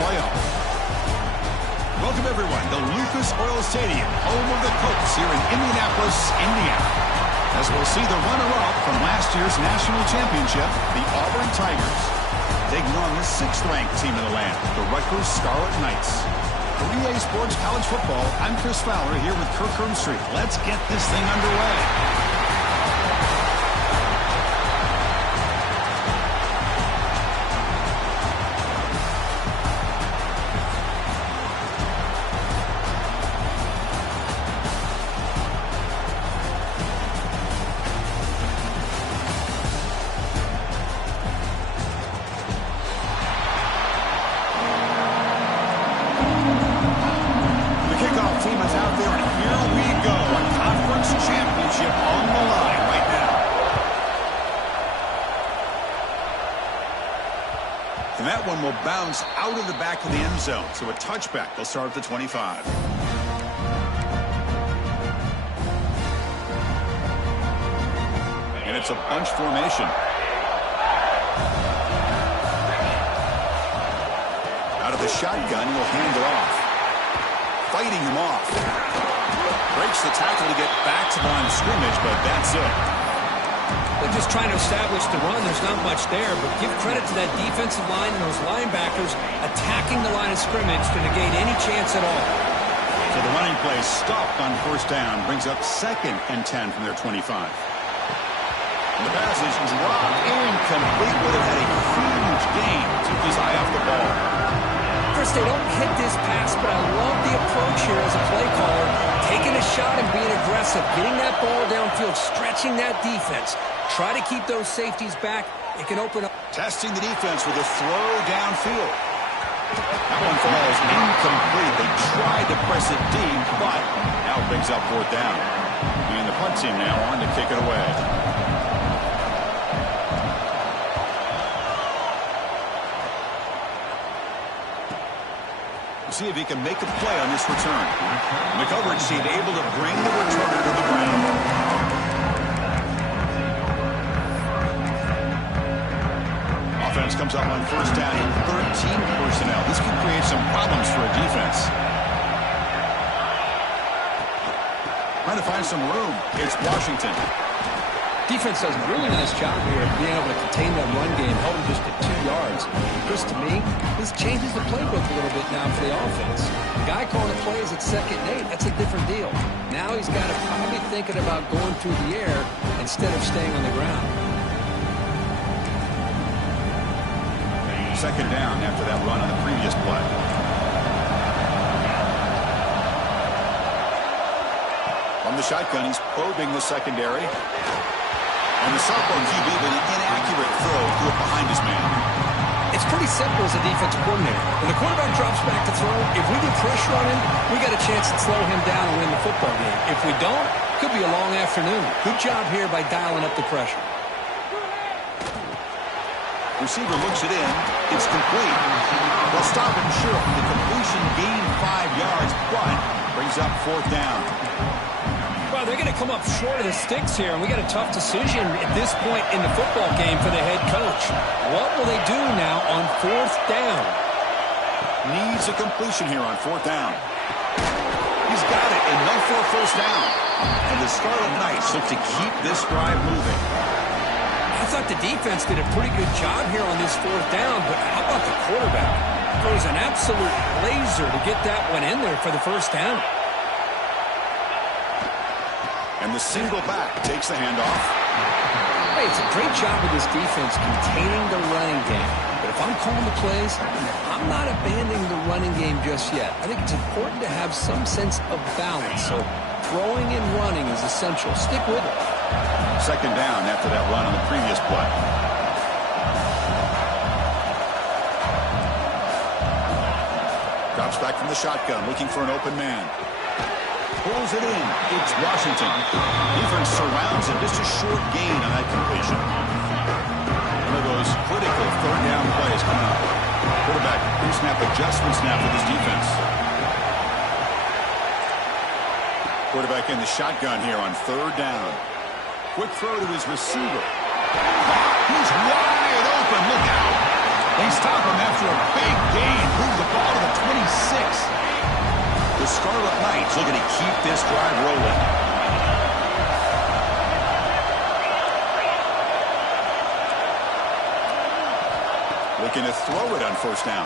playoff. Welcome, everyone, to Lucas Oil Stadium, home of the Colts here in Indianapolis, Indiana. As we'll see the runner-up from last year's national championship, the Auburn Tigers, taking on the 6th-ranked team in the land, the Rutgers Scarlet Knights. For EA Sports College Football, I'm Chris Fowler here with Kirk Herbstreit. Let's get this thing underway. That one will bounce out of the back of the end zone. So a touchback. They'll start at the 25. And it's a bunch formation. Out of the shotgun, he'll hand it off. Fighting him off. Breaks the tackle to get back to the line of scrimmage, but that's it. They're just trying to establish the run. There's not much there, but give credit to that defensive line and those linebackers attacking the line of scrimmage to negate any chance at all. So the running play stopped on first down, brings up 2nd and 10 from their 25. And the pass is dropped incomplete. Would have had a huge gain. Took his eye off the ball. Chris, they don't hit this pass, but I love the approach here as a play caller. Taking a shot and being aggressive, getting that ball downfield, stretching that defense. Try to keep those safeties back. It can open up. Testing the defense with a throw downfield. That one falls incomplete. They tried to press it deep, but now it brings up 4th down. And the punt team now on to kick it away. We'll see if he can make a play on this return. And the coverage team able to bring the returner to the ground. Offense comes up on first down in 13 personnel. This could create some problems for a defense. Trying to find some room. It's Washington. Defense does a really nice job here of being able to contain that run game, held him just at 2 yards. Chris, to me, this changes the playbook a little bit now for the offense. The guy calling the plays at 2nd and 8, that's a different deal. Now he's got to probably thinking about going through the air instead of staying on the ground. 2nd down after that run on the previous play. From the shotgun, he's probing the secondary. And the sophomore QB with an inaccurate throw threw it behind his man. It's pretty simple as a defensive coordinator. When the quarterback drops back to throw, if we get pressure on him, we got a chance to slow him down and win the football game. If we don't, it could be a long afternoon. Good job here by dialing up the pressure. Receiver looks it in. It's complete. They'll stop him short. The completion gained 5 yards, but brings up 4th down. Well, they're going to come up short of the sticks here, and we got a tough decision at this point in the football game for the head coach. What will they do now on 4th down? Needs a completion here on 4th down. He's got it, enough for a first down. And the Scarlet Knights look to keep this drive moving. I thought the defense did a pretty good job here on this 4th down, but how about the quarterback? Throws an absolute laser to get that one in there for the first down. And the single back takes the handoff. Hey, it's a great job of this defense containing the running game. But if I'm calling the plays, I'm not abandoning the running game just yet. I think it's important to have some sense of balance. So throwing and running is essential. Stick with it. 2nd down after that run on the previous play. Drops back from the shotgun, looking for an open man. Pulls it in. It's Washington. Defense surrounds him. Just a short gain on that completion. One of those critical 3rd down plays coming up. Quarterback pre-snap adjustment snap for this defense. Quarterback in the shotgun here on 3rd down. Quick throw to his receiver. He's wide open. Look out. They stop him after a big gain. Move the looking to keep this drive rolling. Looking to throw it on first down.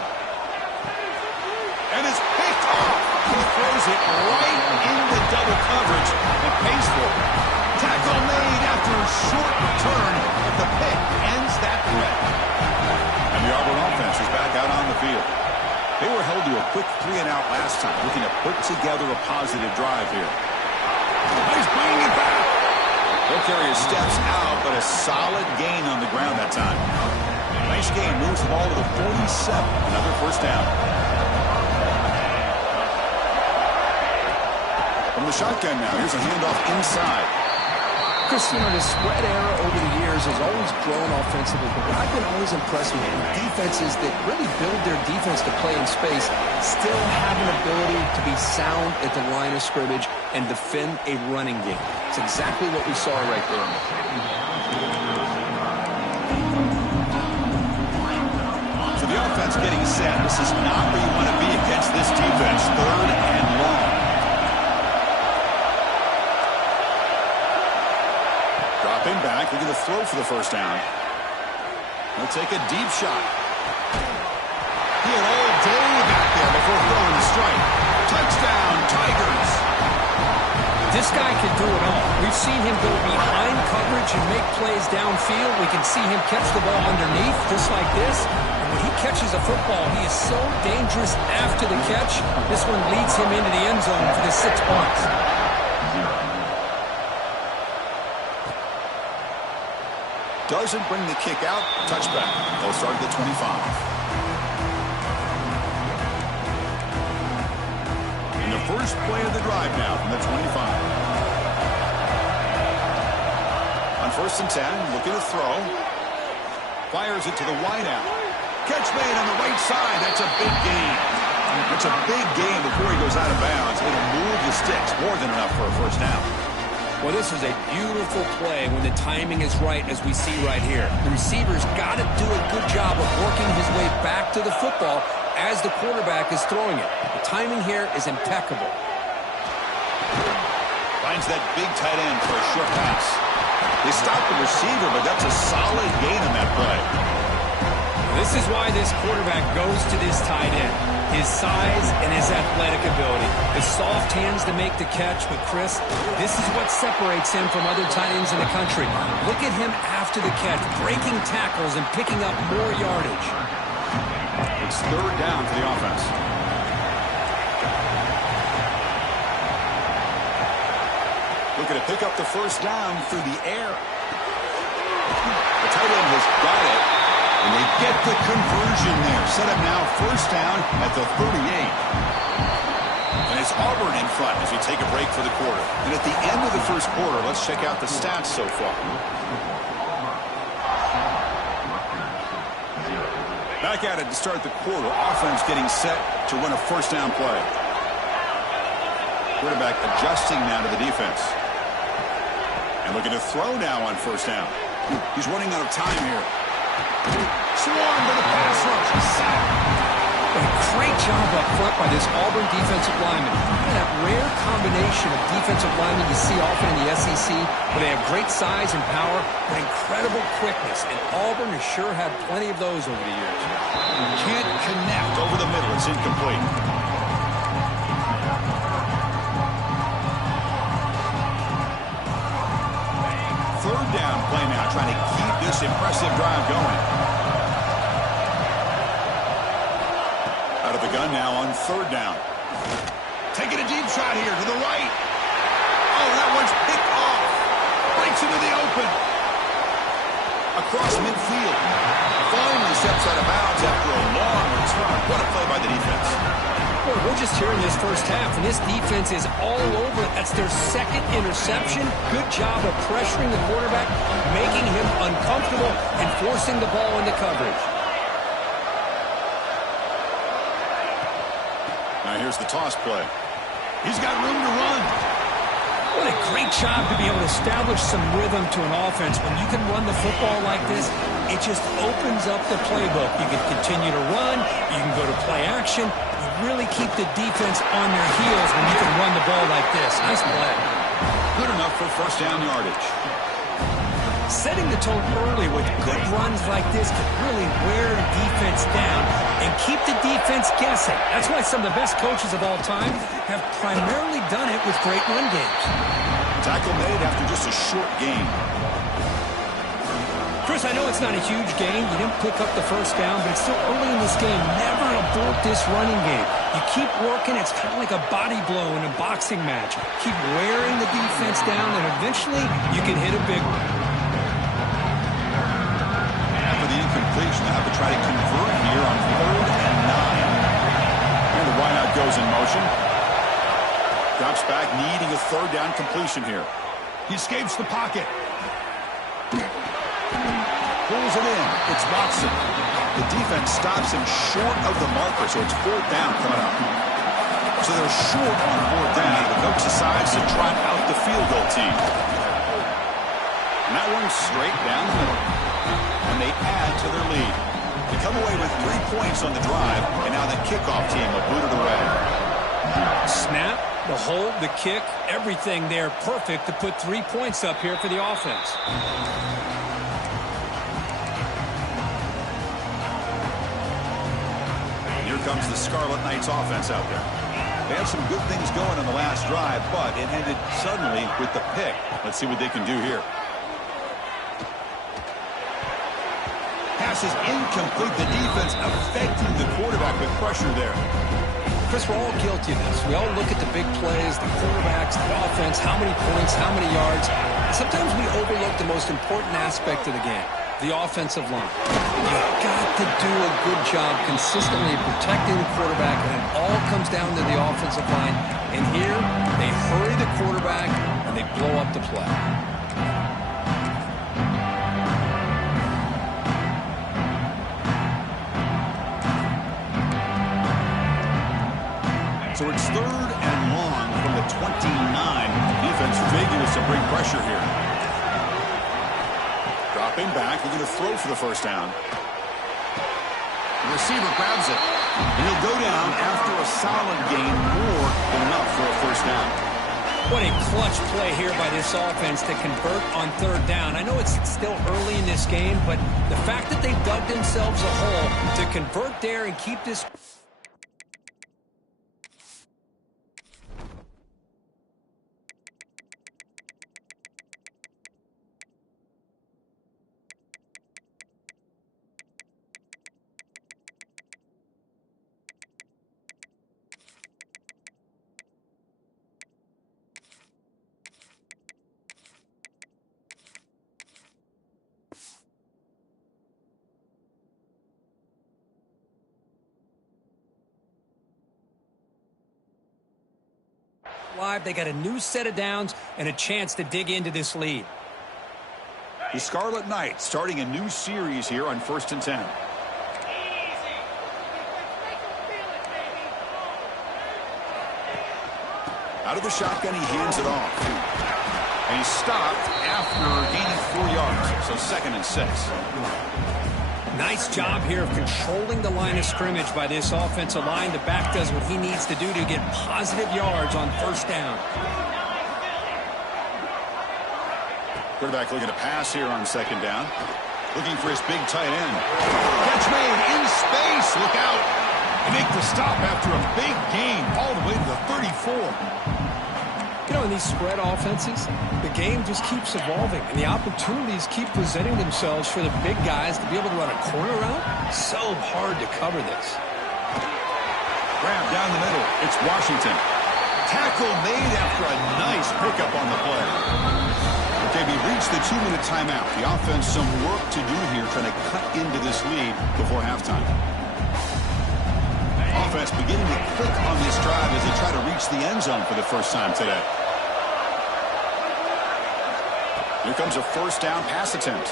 And it's picked off. He throws it right into double coverage and pays for it. Tackle made after a short return, but the pick ends that threat. And the Auburn offense is back out on the field. They were held to a quick 3-and-out last time, looking to put together a positive drive here. He's bringing it back. He'll carry his steps out, but a solid gain on the ground that time. Nice game, moves the ball to the 47. Another first down. From the shotgun now, here's a handoff inside. Chris, you know, the spread era over the years has always grown offensively, but what I've been always impressed with defenses that really build their defense to play in space still have an ability to be sound at the line of scrimmage and defend a running game. It's exactly what we saw right there. So the offense getting set. This is not where you want to be against this defense. 3rd and long. Dropping back, looking to throw for the first down. He'll take a deep shot. He had all day back there before throwing the strike. Touchdown, Tigers. This guy can do it all. We've seen him go behind coverage and make plays downfield. We can see him catch the ball underneath, just like this. And when he catches a football, he is so dangerous after the catch. This one leads him into the end zone for the 6 points. Doesn't bring the kick out. Touchback. They'll start at the 25. And the first play of the drive now from the 25. On 1st and 10, looking to throw. Fires it to the wideout. Catch made on the right side. That's a big gain. That's a big gain before he goes out of bounds. It'll move the sticks more than enough for a first down. Well, this is a beautiful play when the timing is right, as we see right here. The receiver's got to do a good job of working his way back to the football as the quarterback is throwing it. The timing here is impeccable. Finds that big tight end for a short pass. They stop the receiver, but that's a solid gain on that play. This is why this quarterback goes to this tight end. His size and his athletic ability. The soft hands to make the catch, but Chris, this is what separates him from other tight ends in the country. Look at him after the catch, breaking tackles and picking up more yardage. It's 3rd down for the offense. Looking to pick up the first down through the air. The tight end has got it. And they get the conversion there. Set up now 1st down at the 38. And it's Auburn in front as we take a break for the quarter. And at the end of the 1st quarter, let's check out the stats so far. Back at it to start the quarter. Offense getting set to run a 1st down play. Quarterback adjusting now to the defense. And looking to throw now on 1st down. He's running out of time here. Swarm to the pass rush. Sack. A great job up front by this Auburn defensive lineman. That rare combination of defensive linemen you see often in the SEC, where they have great size and power, but incredible quickness. And Auburn has sure had plenty of those over the years. Can't connect over the middle. It's incomplete. Third down play now, trying to keep this impressive drive going. Out of the gun now on 3rd down. Taking a deep shot here to the right. Oh, that one's picked off. Breaks into the open. Across midfield. Finally steps out of bounds after a long return. What a play by the defense. Well, we're just here in this 1st half, and this defense is all over it. That's their 2nd interception. Good job of pressuring the quarterback, making him uncomfortable, and forcing the ball into coverage. Now here's the toss play. He's got room to run. What a great job to be able to establish some rhythm to an offense. When you can run the football like this, it just opens up the playbook. You can continue to run. You can go to play action. You really keep the defense on their heels when you can run the ball like this. Nice play. Good enough for first down yardage. Setting the tone early with good runs like this can really wear the defense down and keep the defense guessing. That's why some of the best coaches of all time have primarily done it with great run games. Tackle made after just a short gain. Chris, I know it's not a huge gain. You didn't pick up the first down, but it's still early in this game. Never abort this running game. You keep working. It's kind of like a body blow in a boxing match. Keep wearing the defense down, and eventually you can hit a big one. After the incompletion, they have to try to convert here on 3rd and 9. And the wideout goes in motion. Drops back, needing a 3rd down completion here. He escapes the pocket. Pulls it in. It's Watson. The defense stops him short of the marker, so it's 4th down coming up. So they're short on 4th down. The coach decides to trot out the field goal team. And that one's straight down the middle. And they add to their lead. They come away with 3 points on the drive, and now the kickoff team will boot it away. Snap, the hold, the kick, everything there perfect to put 3 points up here for the offense. Here comes the Scarlet Knights offense out there. They had some good things going on the last drive, but it ended suddenly with the pick. Let's see what they can do here. Pass is incomplete. The defense affecting the quarterback with pressure there. Chris, we're all guilty of this. We all look at the big plays, the quarterbacks, the offense, how many points, how many yards. And sometimes we overlook the most important aspect of the game, the offensive line. You've got to do a good job consistently protecting the quarterback, and it all comes down to the offensive line. And here, they hurry the quarterback, and they blow up the play. So it's 3rd and long from the 29. Defense figures to bring pressure here. Dropping back. They're going to throw for the first down. The receiver grabs it. And he'll go down after a solid gain, more than enough for a first down. What a clutch play here by this offense to convert on 3rd down. I know it's still early in this game, but the fact that they dug themselves a hole to convert there and keep this... They got a new set of downs and a chance to dig into this lead. The Scarlet Knights starting a new series here on 1st and 10. Out of the shotgun, he hands it off. And he's stopped after gaining 4 yards, so 2nd and 6. Nice job here of controlling the line of scrimmage by this offensive line. The back does what he needs to do to get positive yards on 1st down. Quarterback looking to pass here on 2nd down. Looking for his big tight end. Catch made in space. Look out. They make the stop after a big gain all the way to the 34. You know, in these spread offenses, the game just keeps evolving, and the opportunities keep presenting themselves for the big guys to be able to run a corner route. So hard to cover this. Grab down the middle. It's Washington. Tackle made after a nice pickup on the play. Okay, we reached the 2-minute timeout. The offense some work to do here trying to cut into this lead before halftime. Offense beginning to click on this drive as they try to reach the end zone for the first time today. Here comes a 1st down pass attempt.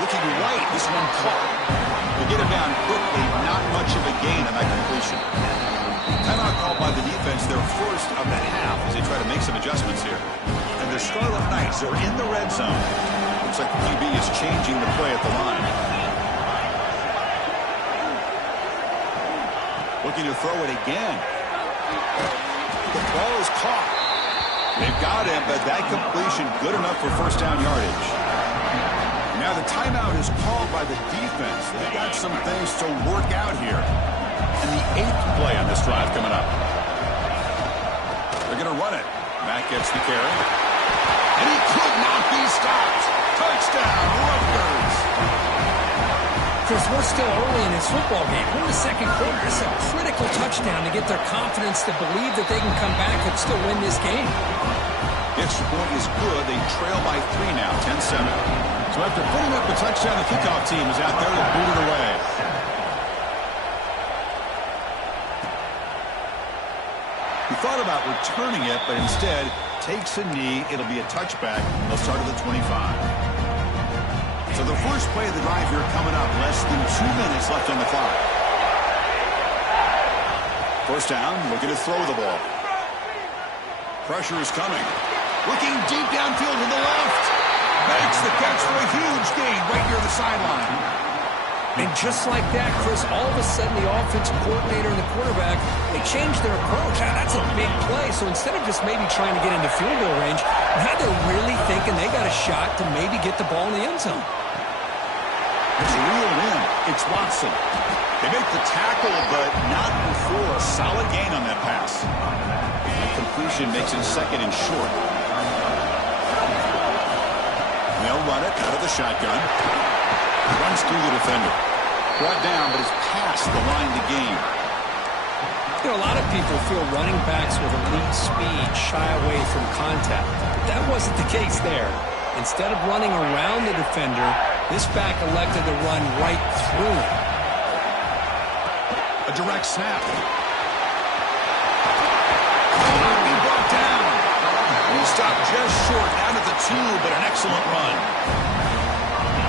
Looking right, this one caught. They get him down quickly, not much of a gain on that completion. Timeout called by the defense, their first of the half, as they try to make some adjustments here. And the Scarlet Knights are in the red zone. Looks like the QB is changing the play at the line. Looking to throw it again. The ball is caught. They've got him, but that completion good enough for first down yardage. Now the timeout is called by the defense. They've got some things to work out here. And the 8th play on this drive coming up. They're going to run it. Matt gets the carry. And he could not be stopped. Touchdown, Rutgers. Chris, we're still early in this football game. We're in the second quarter. This is a critical touchdown to get their confidence to believe that they can come back and still win this game. The extra point is good. They trail by 3 now, 10-7. So after putting up the touchdown, the kickoff team is out there to boot it away. He thought about returning it, but instead takes a knee. It'll be a touchback. They'll start at the 25. So the first play of the drive here coming up. Less than 2 minutes left on the clock. First down, looking to throw the ball. Pressure is coming. Looking deep downfield to the left. Makes the catch for a huge gain right near the sideline. And just like that, Chris, all of a sudden the offensive coordinator and the quarterback, they changed their approach. That's a big play. So instead of just maybe trying to get into field goal range, now they're really thinking they got a shot to maybe get the ball in the end zone. It's reeled in. It's Watson. They make the tackle, but not before a solid gain on that pass. Completion makes it second and short. They'll run it out of the shotgun. Runs through the defender. Brought down, but is past the line to gain. You know, a lot of people feel running backs with elite speed shy away from contact. But that wasn't the case there. Instead of running around the defender, this back elected to run right through him. A direct snap. He brought down. And he stopped just short out of the 2, but an excellent run.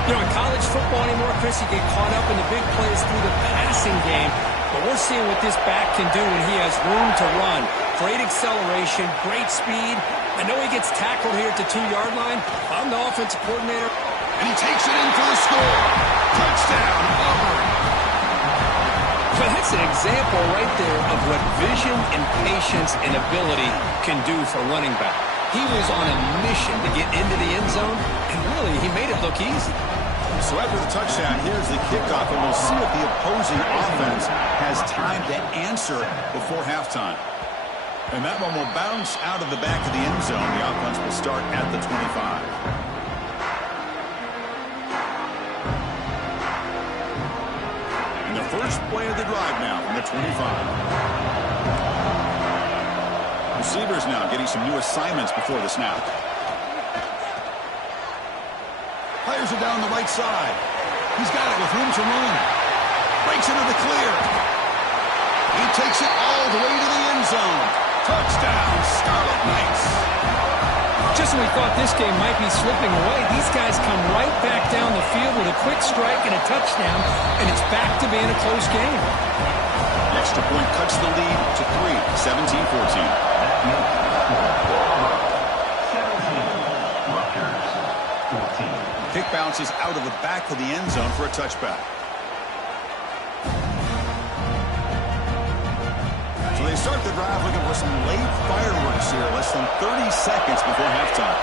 You know, in college football anymore, Chris, you get caught up in the big plays through the passing game. But we're seeing what this back can do when he has room to run. Great acceleration, great speed. I know he gets tackled here at the 2-yard line. I'm the offensive coordinator. And he takes it in for the score. Touchdown, Auburn. But that's an example right there of what vision and patience and ability can do for a running back. He was on a mission to get into the end zone, and really, he made it look easy. So after the touchdown, here's the kickoff, and we'll see if the opposing offense has time to answer before halftime. And that one will bounce out of the back of the end zone. The offense will start at the 25. And the first play of the drive now from the 25. Receivers now getting some new assignments before the snap. Players are down the right side. He's got it with room to run. Breaks into the clear. He takes it all the way to the end zone. Touchdown, Scarlet Knights. Just when we thought this game might be slipping away, these guys come right back down the field with a quick strike and a touchdown, and it's back to being a close game. The extra point cuts the lead to 3, 17-14. Kick bounces out of the back of the end zone for a touchback. So they start the drive looking for some late fireworks here. Less than 30 seconds before halftime.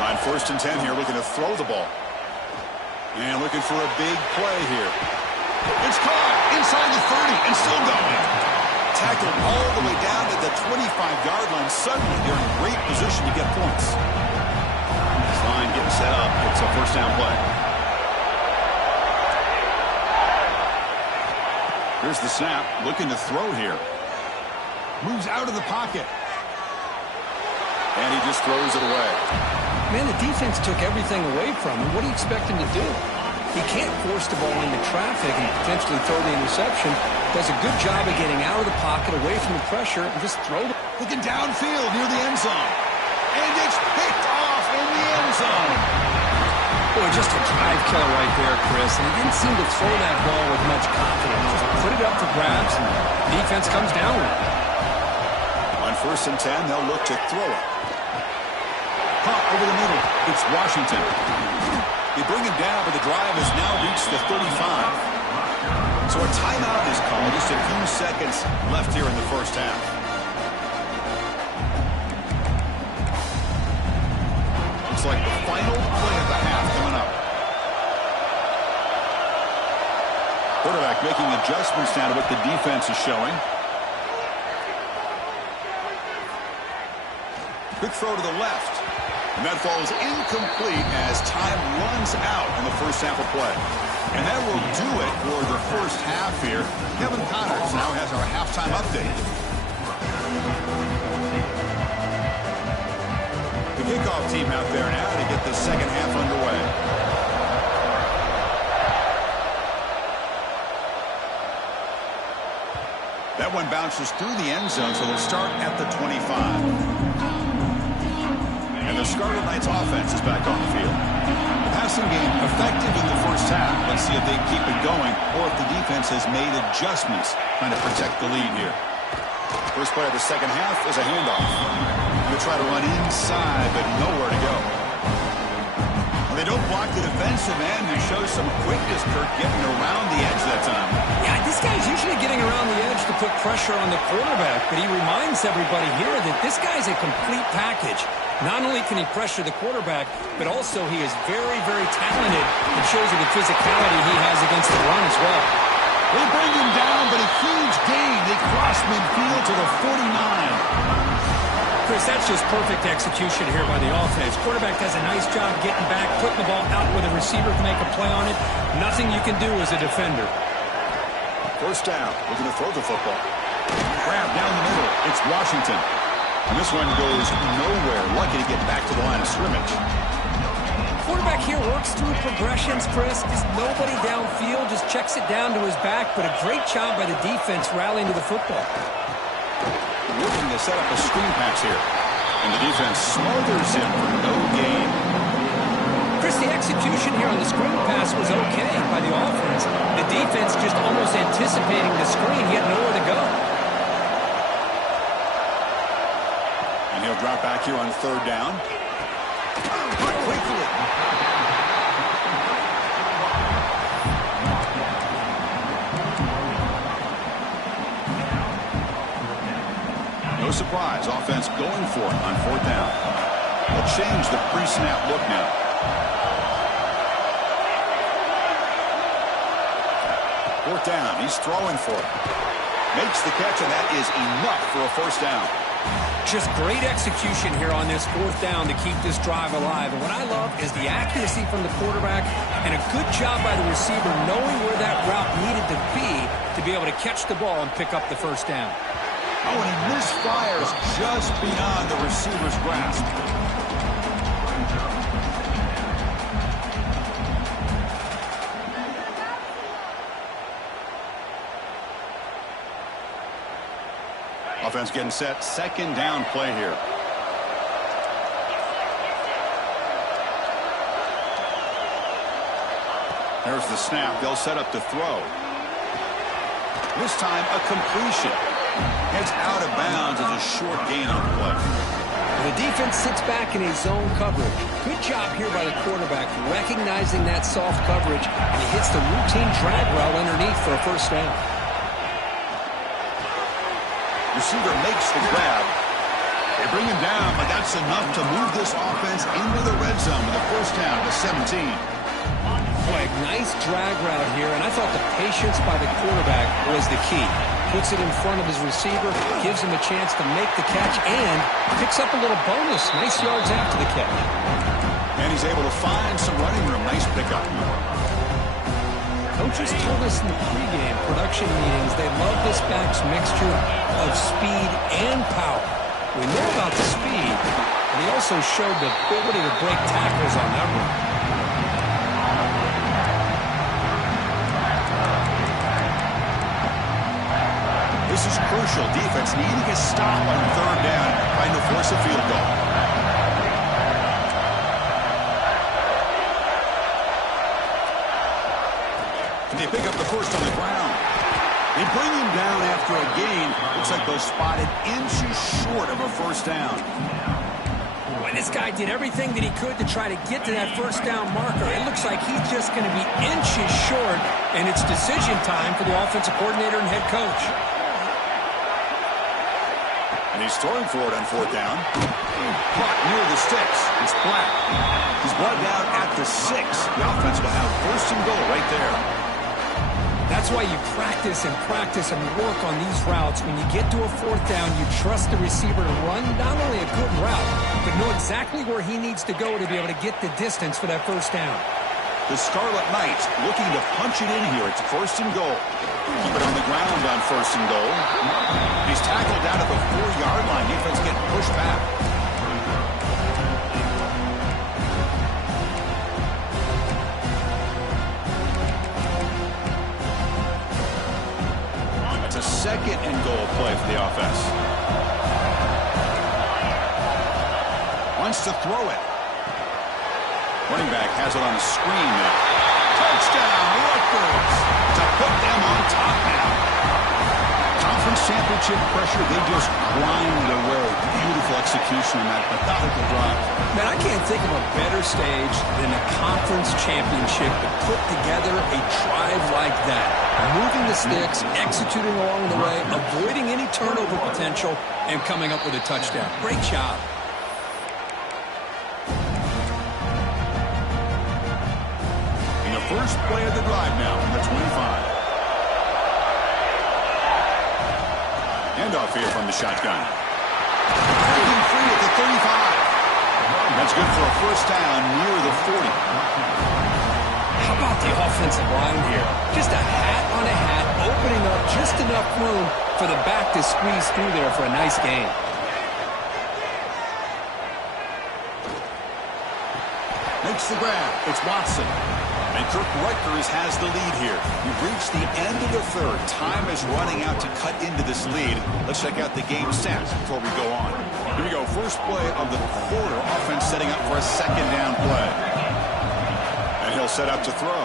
On 1st and 10 here, looking to throw the ball. And looking for a big play here. It's caught inside the 30 and still going. Tackled all the way down to the 25-yard line. Suddenly, they're in great position to get points. This line getting set up. It's a first down play. Here's the snap. Looking to throw here. Moves out of the pocket. And he just throws it away. Man, the defense took everything away from him. What do you expect him to do? He can't force the ball into traffic and potentially throw the interception. Does a good job of getting out of the pocket, away from the pressure, and just throw it. Looking downfield near the end zone. And it's picked off in the end zone. Boy, just a drive killer right there, Chris. And he didn't seem to throw that ball with much confidence. Just put it up for grabs, and the defense comes down with it. On 1st and 10, they'll look to throw it. Pop over the middle. It's Washington. They bring him down, but the drive has now reached the 35. So a timeout is called. Just a few seconds left here in the first half. Looks like the final play of the half coming up. Quarterback making adjustments now to what the defense is showing. Quick throw to the left. And that falls incomplete as time runs out in the first half of play. And that will do it for the first half here. Kevin Connors now has our halftime update. The kickoff team out there now to get the second half underway. That one bounces through the end zone, so they'll start at the 25. And the Scarlet Knights offense is back on the field. The passing game effective in the first half. Let's see if they keep it going or if the defense has made adjustments trying to protect the lead here. First play of the second half is a handoff. Going to try to run inside, but nowhere to go. They don't block the defensive end. They show some quickness, Kirk, getting around the edge that time. Yeah, this guy's usually getting around the edge to put pressure on the quarterback, but he reminds everybody here that this guy's a complete package. Not only can he pressure the quarterback, but also he is very, very talented and shows you the physicality he has against the run as well. They bring him down, but a huge gain. They cross midfield to the 49. Chris, that's just perfect execution here by the offense. Quarterback does a nice job getting back, putting the ball out with a receiver to make a play on it. Nothing you can do as a defender. First down. Looking to throw the football. Grab down the middle. It's Washington. And this one goes nowhere. Lucky to get back to the line of scrimmage. Quarterback here works through progressions, Chris. Just nobody downfield, just checks it down to his back. But a great job by the defense rallying to the football. Looking to set up a screen pass here. And the defense smothers him for no gain. Chris, the execution here on the screen pass was okay by the offense. The defense just almost anticipating the screen. He had nowhere to go. And he'll drop back here on third down. Quickly. No surprise, offense going for it on fourth down. They'll change the pre-snap look now. Fourth down, he's throwing for it. Makes the catch, and that is enough for a first down. Just great execution here on this fourth down to keep this drive alive. And what I love is the accuracy from the quarterback and a good job by the receiver knowing where that route needed to be able to catch the ball and pick up the first down. Oh, and he misfires just beyond the receiver's grasp. Offense getting set. Second down play here. There's the snap. They'll set up to throw. This time a completion. Heads out of bounds as a short gain on the play. The defense sits back in a zone coverage. Good job here by the quarterback recognizing that soft coverage, and he hits the routine drag route underneath for a first down. Receiver makes the grab. They bring him down, but that's enough to move this offense into the red zone with a first down to 17. Boy, nice drag route here, and I thought the patience by the quarterback was the key. Puts it in front of his receiver, gives him a chance to make the catch, and picks up a little bonus. Nice yards after the catch. And he's able to find some running room. Nice pickup. Coaches told us in the pregame production meetings they love this back's mixture of speed and power. We know about the speed, and he also showed the ability to break tackles on that run. This is crucial. Defense needing a stop on third down, trying to force a field goal. And they pick up the first on the ground. They bring him down after a gain. Looks like they'll spot it inches short of a first down. Boy, this guy did everything that he could to try to get to that first down marker. It looks like he's just going to be inches short, and it's decision time for the offensive coordinator and head coach. And he's throwing for it on fourth down. Caught near the sticks. It's Black. He's brought down at the 6. The offense will have first and goal right there. That's why you practice and practice and work on these routes. When you get to a fourth down, you trust the receiver to run not only a good route, but know exactly where he needs to go to be able to get the distance for that first down. The Scarlet Knights looking to punch it in here. It's first and goal. Keep it on the ground on first and goal. He's tackled down at the 4-yard line. Defense getting pushed back. It's a second and goal play for the offense. Wants to throw it. Running back has it on a screen now. Touchdown, Rutgers, to put them on top now. Conference championship pressure, they just grind away. Beautiful execution on that methodical drive. Man, I can't think of a better stage than a conference championship to put together a drive like that. Moving the sticks, executing along the way, avoiding any turnover potential, and coming up with a touchdown. Great job. First play of the drive now from the 25. Handoff here from the shotgun. Breaking free at the 35. That's good for a first down near the 40. How about the offensive line here? Just a hat on a hat, opening up just enough room for the back to squeeze through there for a nice gain. Makes the grab. It's Watson. And Kirk Rutgers has the lead here. We've reached the end of the third. Time is running out to cut into this lead. Let's check out the game stats before we go on. Here we go. First play of the quarter. Offense setting up for a second down play. And he'll set up to throw.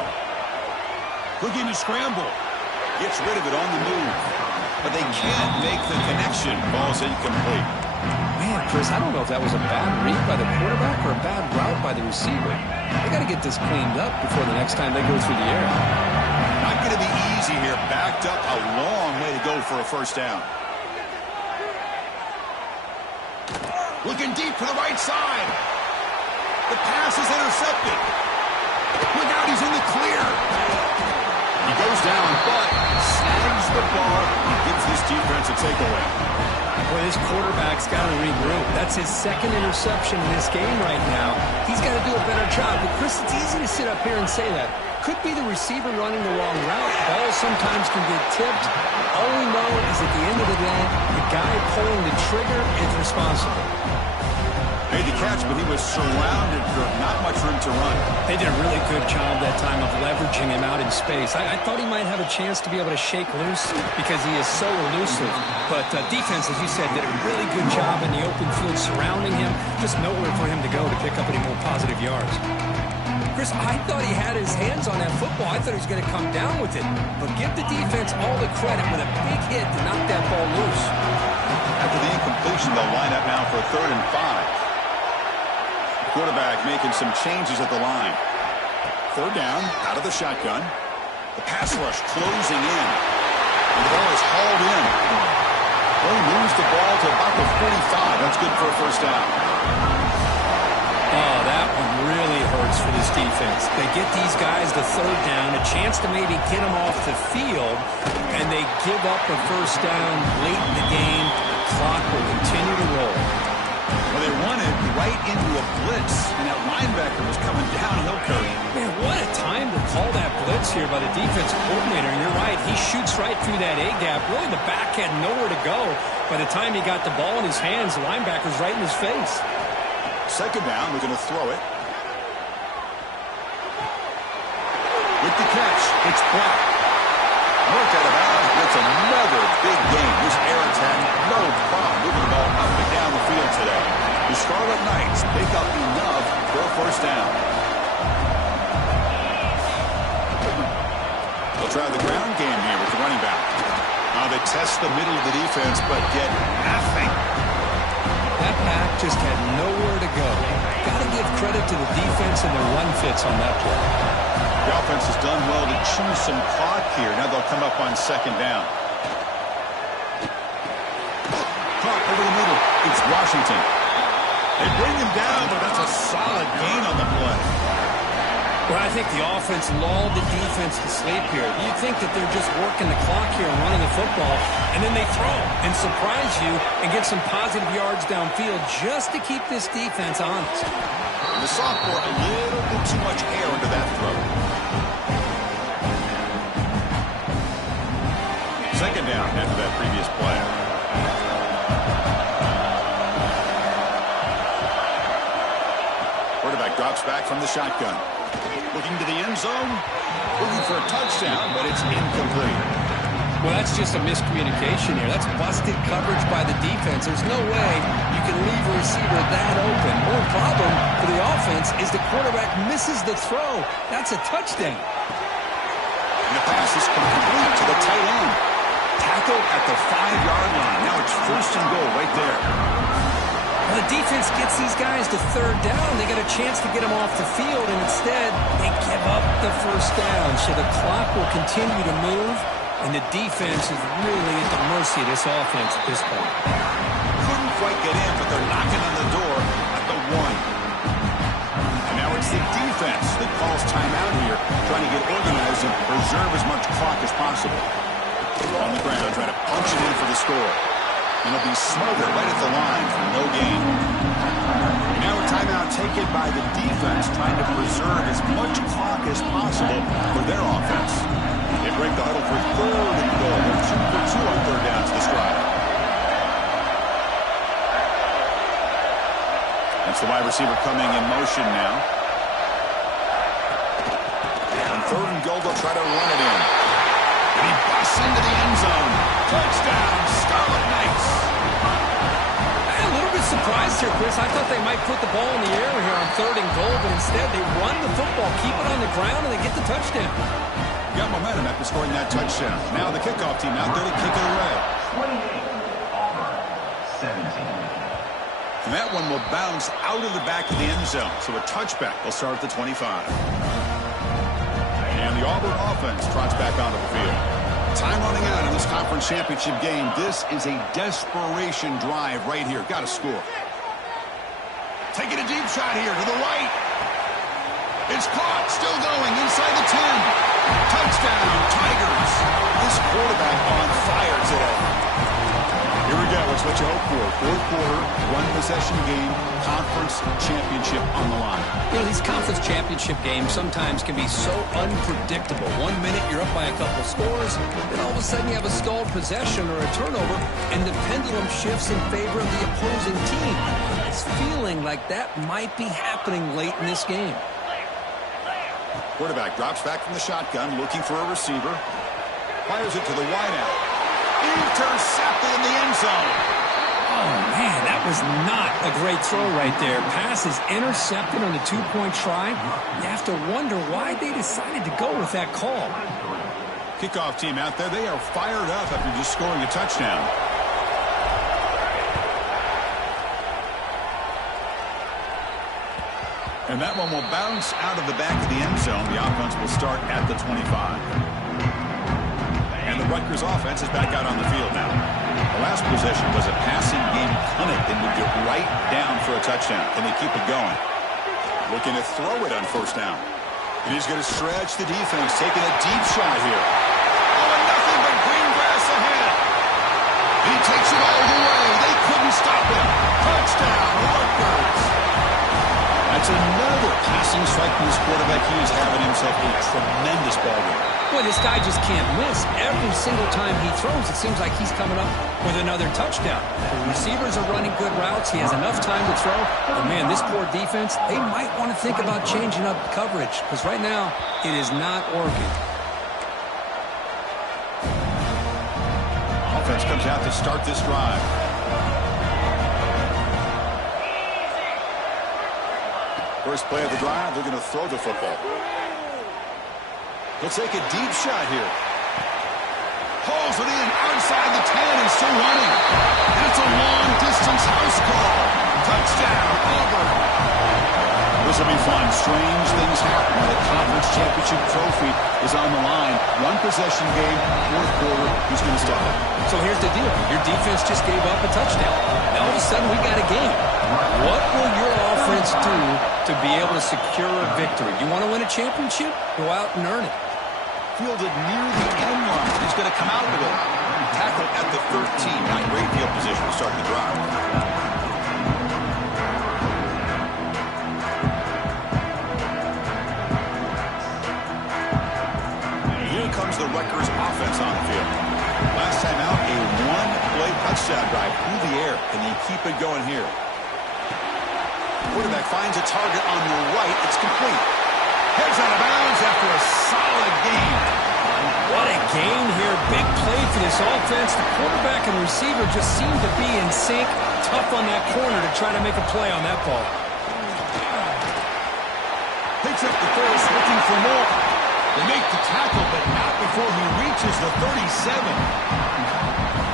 Looking to scramble. Gets rid of it on the move. But they can't make the connection. Ball's incomplete. Man, Chris, I don't know if that was a bad read by the quarterback or a bad route by the receiver. They got to get this cleaned up before the next time they go through the air. Not going to be easy here. Backed up a long way to go for a first down. Looking deep to the right side. The pass is intercepted. Look out, he's in the clear. He goes down, but snags the ball and gives this defense a takeaway. Boy, this quarterback's got to regroup. That's his second interception in this game right now. He's got to do a better job. But, Chris, it's easy to sit up here and say that. Could be the receiver running the wrong route. Balls sometimes can get tipped. All we know is at the end of the day, the guy pulling the trigger is responsible. Made the catch, but he was surrounded for not much room to run. They did a really good job that time of leveraging him out in space. I thought he might have a chance to be able to shake loose because he is so elusive. But defense, as you said, did a really good job in the open field surrounding him. Just nowhere for him to go to pick up any more positive yards. Chris, I thought he had his hands on that football. I thought he was going to come down with it. But give the defense all the credit with a big hit to knock that ball loose. After the incompletion, they'll line up now for a 3rd and 5. Quarterback making some changes at the line. 3rd down, out of the shotgun. The pass rush closing in. And the ball is hauled in. Well, he moves the ball to about the 45. That's good for a first down. Oh, that one really hurts for this defense. They get these guys the 3rd down, a chance to maybe get them off the field, and they give up a first down late in the game. The clock will continue to roll. Well, they run it right into a blitz, and that linebacker was coming downhill, Curry. Man, what a time to call that blitz here by the defensive coordinator. You're right. He shoots right through that A-gap. Really, the back had nowhere to go. By the time he got the ball in his hands, the linebacker's right in his face. 2nd down, we're going to throw it. With the catch, it's Black. Worked out of bounds, but it's another big game. This air attack, no problem moving the ball up and down the field today. The Scarlet Knights pick up enough for a first down. They'll try the ground game here with the running back. Now they test the middle of the defense, but get nothing. That pack just had nowhere to go. Got to give credit to the defense and the run fits on that play. The offense has done well to chew some clock here. Now they'll come up on second down. Caught over the middle. It's Washington. They bring him down, but that's a solid gain on the play. Well, I think the offense lulled the defense to sleep here. You think that they're just working the clock here and running the football, and then they throw and surprise you and get some positive yards downfield just to keep this defense honest. The sophomore, a little bit too much air into that throw. Second down after that previous play. Quarterback drops back from the shotgun. Looking to the end zone. Looking for a touchdown, but it's incomplete. Well, that's just a miscommunication here. That's busted coverage by the defense. There's no way you can leave a receiver that open. More problem for the offense is the quarterback misses the throw. That's a touchdown. And the pass is complete to the tight end. Tackle at the 5-yard line. Now it's first and goal right there. Well, the defense gets these guys to third down. They get a chance to get them off the field, and instead they give up the first down. So the clock will continue to move, and the defense is really at the mercy of this offense at this point. Couldn't quite get in, but they're knocking on the door at the 1. And now it's the defense that calls timeout here, trying to get organized and preserve as much clock as possible. On the ground, trying to punch it in for the score. And it'll be smothered right at the line for no gain. Now a timeout taken by the defense, trying to preserve as much clock as possible for their offense. They break the huddle for third and goal. They're 2 for 2 on third downs this drive. That's the wide receiver coming in motion now. On third and goal, they'll try to run it in. And he busts into the end zone. Touchdown, Scarlet Knights. I'm a little bit surprised here, Chris. I thought they might put the ball in the air here on third and goal, but instead they run the football, keep it on the ground, and they get the touchdown. Got momentum after scoring that touchdown. Now the kickoff team out there to kick it away. 28-17. And that one will bounce out of the back of the end zone. So a touchback will start at the 25. And the Auburn offense trots back onto the field. Time running out in this conference championship game. This is a desperation drive right here. Got to score. Taking a deep shot here to the right. It's caught. Still going inside the 10. Touchdown, Tigers. This quarterback on fire today. Here we go. It's what you hope for. Fourth quarter, one possession game, conference championship on the line. You know, these conference championship games sometimes can be so unpredictable. 1 minute you're up by a couple scores, then all of a sudden you have a stalled possession or a turnover, and the pendulum shifts in favor of the opposing team. It's feeling like that might be happening late in this game. Quarterback drops back from the shotgun, looking for a receiver. Fires it to the wideout. Intercepted in the end zone. Oh, man, that was not a great throw right there. Pass is intercepted on the 2-point try. You have to wonder why they decided to go with that call. Kickoff team out there, they are fired up after just scoring a touchdown. And that one will bounce out of the back of the end zone. The offense will start at the 25. And the Rutgers offense is back out on the field now. The last possession was a passing game clinic that moved it right down for a touchdown. Can they keep it going? Looking to throw it on first down. And he's going to stretch the defense, taking a deep shot here. Oh, and nothing but green grass ahead. He takes it all the way. They couldn't stop him. Touchdown, Rutgers. That's another passing strike from this quarterback. He is having himself a tremendous ball game. Boy, this guy just can't miss. Every single time he throws, it seems like he's coming up with another touchdown. The receivers are running good routes. He has enough time to throw. But, man, this poor defense, they might want to think about changing up coverage because right now it is not working. Offense comes out to start this drive. First play of the drive, they're going to throw the football. He'll take a deep shot here. Pulls it in outside the 10 and still running. And it's a long-distance house call. This will be fun. Strange things happen when the conference championship trophy is on the line. One possession game, fourth quarter, who's going to step up? So here's the deal. Your defense just gave up a touchdown. Now all of a sudden we got a game. What will your offense do to be able to secure a victory? You want to win a championship? Go out and earn it. Fielded near the end line. He's going to come out with it. Tackle at the 13. Not great field position to start the drive. Here comes the Rutgers offense on the field. Last time out, a one-play touchdown drive through the air. Can you keep it going here? Quarterback finds a target on the right. It's complete. Heads out of bounds after a solid gain. What a game here. Big play for this offense. The quarterback and receiver just seem to be in sync. Tough on that corner to try to make a play on that ball. Picks up the first, looking for more. They make the tackle, but not before he reaches the 37.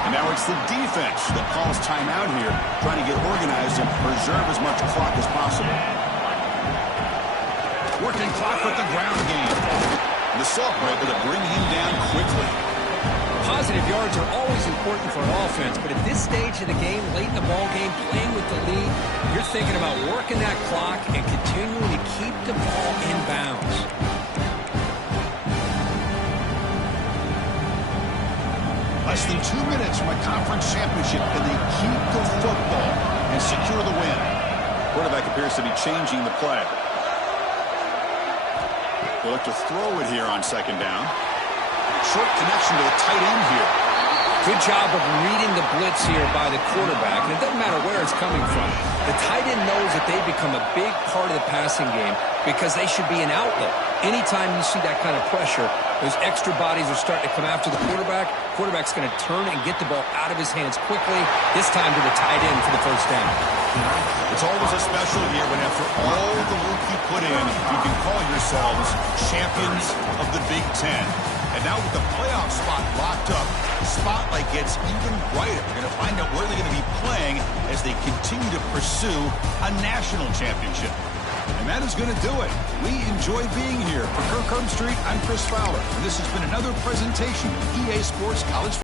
And now it's the defense that calls timeout here, trying to get organized and preserve as much clock as possible. Working clock with the ground game. And the Sulk were able to bring him down quickly. Positive yards are always important for an offense, but at this stage of the game, late in the ball game, playing with the lead, you're thinking about working that clock and continuing to keep the ball in bounds. Less than 2 minutes from a conference championship. Can they keep the football and secure the win? Quarterback appears to be changing the play. They'll look to throw it here on second down. Short connection to the tight end here. Good job of reading the blitz here by the quarterback. And it doesn't matter where it's coming from. The tight end knows that they become a big part of the passing game because they should be an outlet. Anytime you see that kind of pressure, those extra bodies are starting to come after the quarterback. Quarterback's going to turn and get the ball out of his hands quickly, this time to the tight end for the first down. It's always a special year when after all the work you put in, you can call yourselves champions of the Big Ten. And now with the playoff spot locked up, the spotlight gets even brighter. We're going to find out where they're going to be playing as they continue to pursue a national championship. And that is going to do it. We enjoy being here. For Kirk Herbstreit, I'm Chris Fowler. And this has been another presentation of EA Sports College